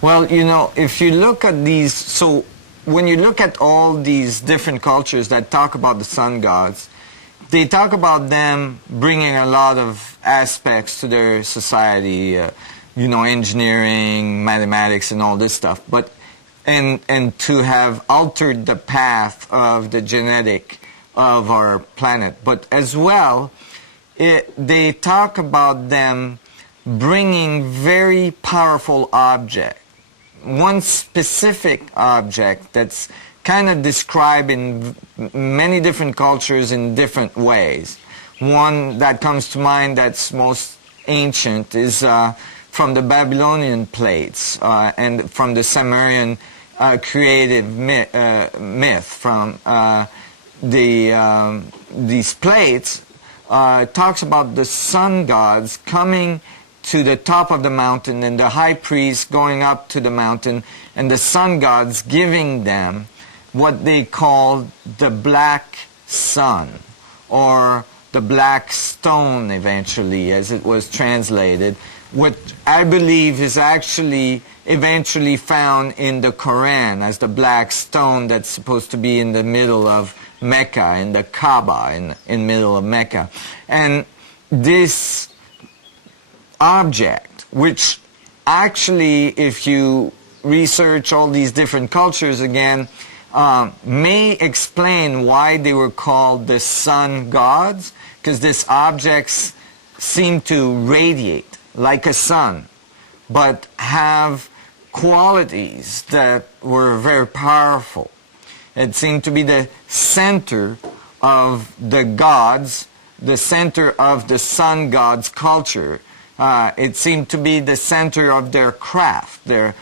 Well, if you look at these, so when you look at all these different cultures that talk about the sun gods, they talk about them bringing a lot of aspects to their society, engineering, mathematics, and all this stuff, and to have altered the path of the genetic of our planet. But as well, they talk about them bringing very powerful objects. One specific object that's kind of described in many different cultures in different ways. One that comes to mind that's most ancient is from the Babylonian plates and from the Sumerian creative myth. From these plates talks about the sun gods coming to the top of the mountain and the high priest going up to the mountain and the sun gods giving them what they called the black sun, or the black stone eventually, as it was translated, what I believe is actually eventually found in the Quran as the black stone that's supposed to be in the middle of Mecca, in the Kaaba, in the middle of Mecca. And this object, which actually, if you research all these different cultures again, may explain why they were called the sun gods, because these objects seem to radiate like a sun, but have qualities that were very powerful. It seemed to be the center of the gods, the center of the sun gods' culture. It seemed to be the center of their craft, the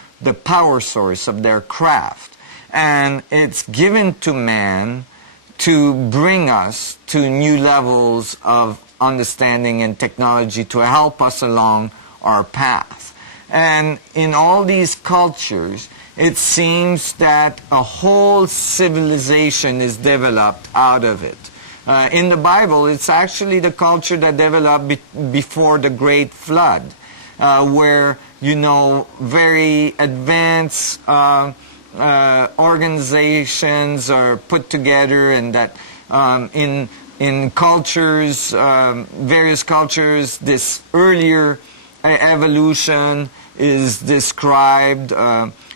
power source of their craft. And it's given to man to bring us to new levels of understanding and technology to help us along our path. And in all these cultures, it seems that a whole civilization is developed out of it. In the Bible, it's actually the culture that developed before the Great Flood, where, very advanced organizations are put together, and that in cultures, various cultures, this earlier evolution is described,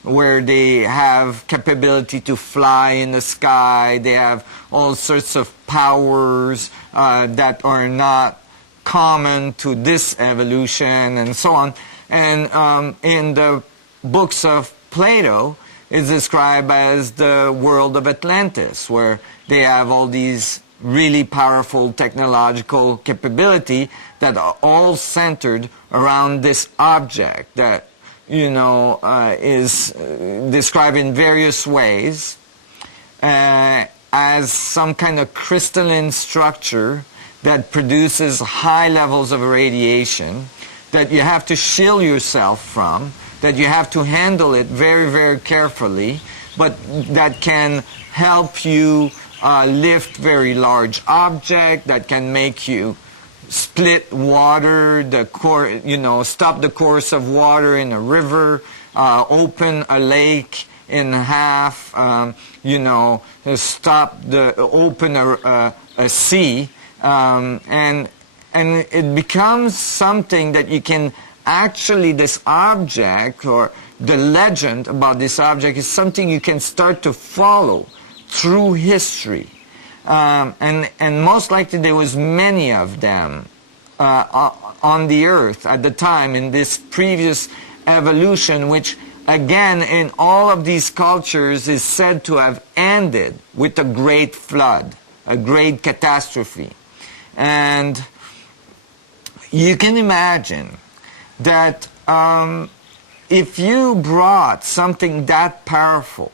where they have capability to fly in the sky. They have all sorts of powers that are not common to this evolution, and so on. And in the books of Plato, it's described as the world of Atlantis, where they have all these really powerful technological capability that are all centered around this object that is described in various ways as some kind of crystalline structure that produces high levels of radiation that you have to shield yourself from, that you have to handle it very, very carefully, but that can help you lift very large objects, that can make you split water, stop the course of water in a river, open a lake in half, open a sea, and it becomes something that you can actually, this object, or the legend about this object, is something you can start to follow through history. And most likely there was many of them on the earth at the time in this previous evolution, which again in all of these cultures is said to have ended with a great flood, a great catastrophe. And you can imagine that if you brought something that powerful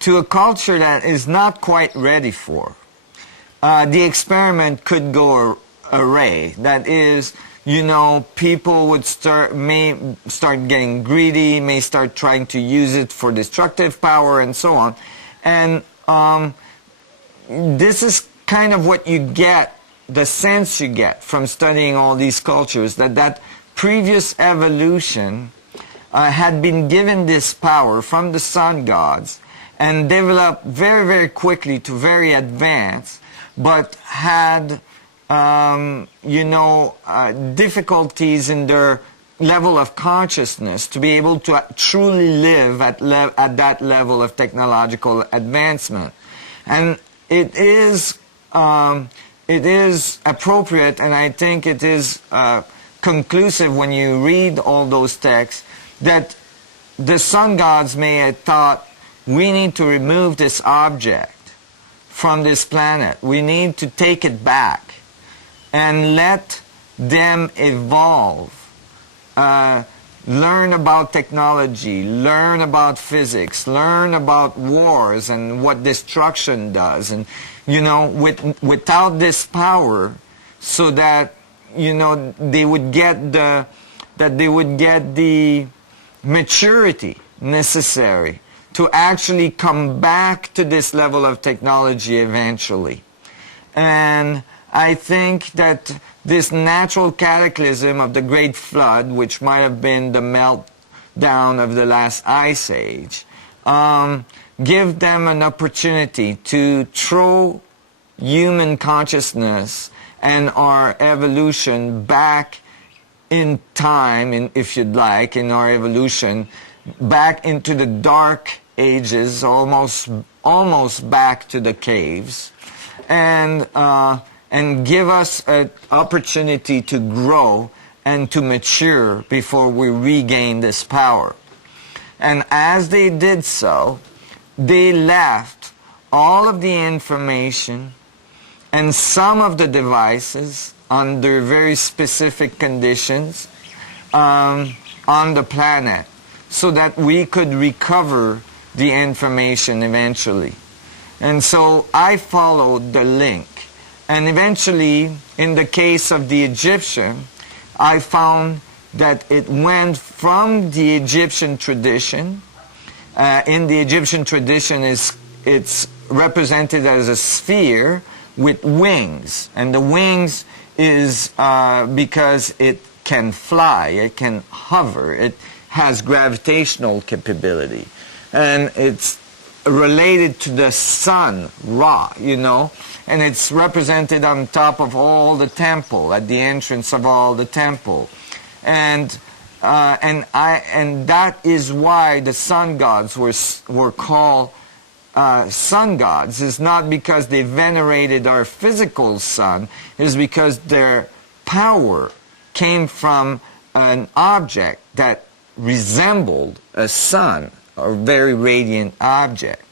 to a culture that is not quite ready for, the experiment could go awry. That is, people would may start getting greedy, may start trying to use it for destructive power, and so on. And this is kind of what you get, the sense you get from studying all these cultures, that previous evolution had been given this power from the sun gods and developed very, very quickly to very advanced, but had, difficulties in their level of consciousness to be able to truly live at that level of technological advancement. And it is appropriate, and I think it is conclusive when you read all those texts, that the sun gods may have thought, we need to remove this object from this planet. We need to take it back and let them evolve, learn about technology, learn about physics, learn about wars and what destruction does, and without this power, so that they would get the maturity necessary to actually come back to this level of technology eventually. And I think that this natural cataclysm of the Great Flood, which might have been the meltdown of the last ice age, give them an opportunity to throw human consciousness and our evolution back in time, if you'd like, in our evolution, back into the dark ages, almost back to the caves, and give us an opportunity to grow and to mature before we regain this power. And as they did so, they left all of the information and some of the devices under very specific conditions on the planet, so that we could recover the information eventually. And so I followed the link. And eventually, in the case of the Egyptian, I found that it went from the Egyptian tradition. In the Egyptian tradition, it's represented as a sphere with wings. And the wings is because it can fly, it can hover, it has gravitational capability. And it's related to the sun, Ra, and it's represented on top of all the temple, at the entrance of all the temple. And that is why the sun gods were called sun gods. It's not because they venerated our physical sun, it's because their power came from an object that resembled a sun, a very radiant object.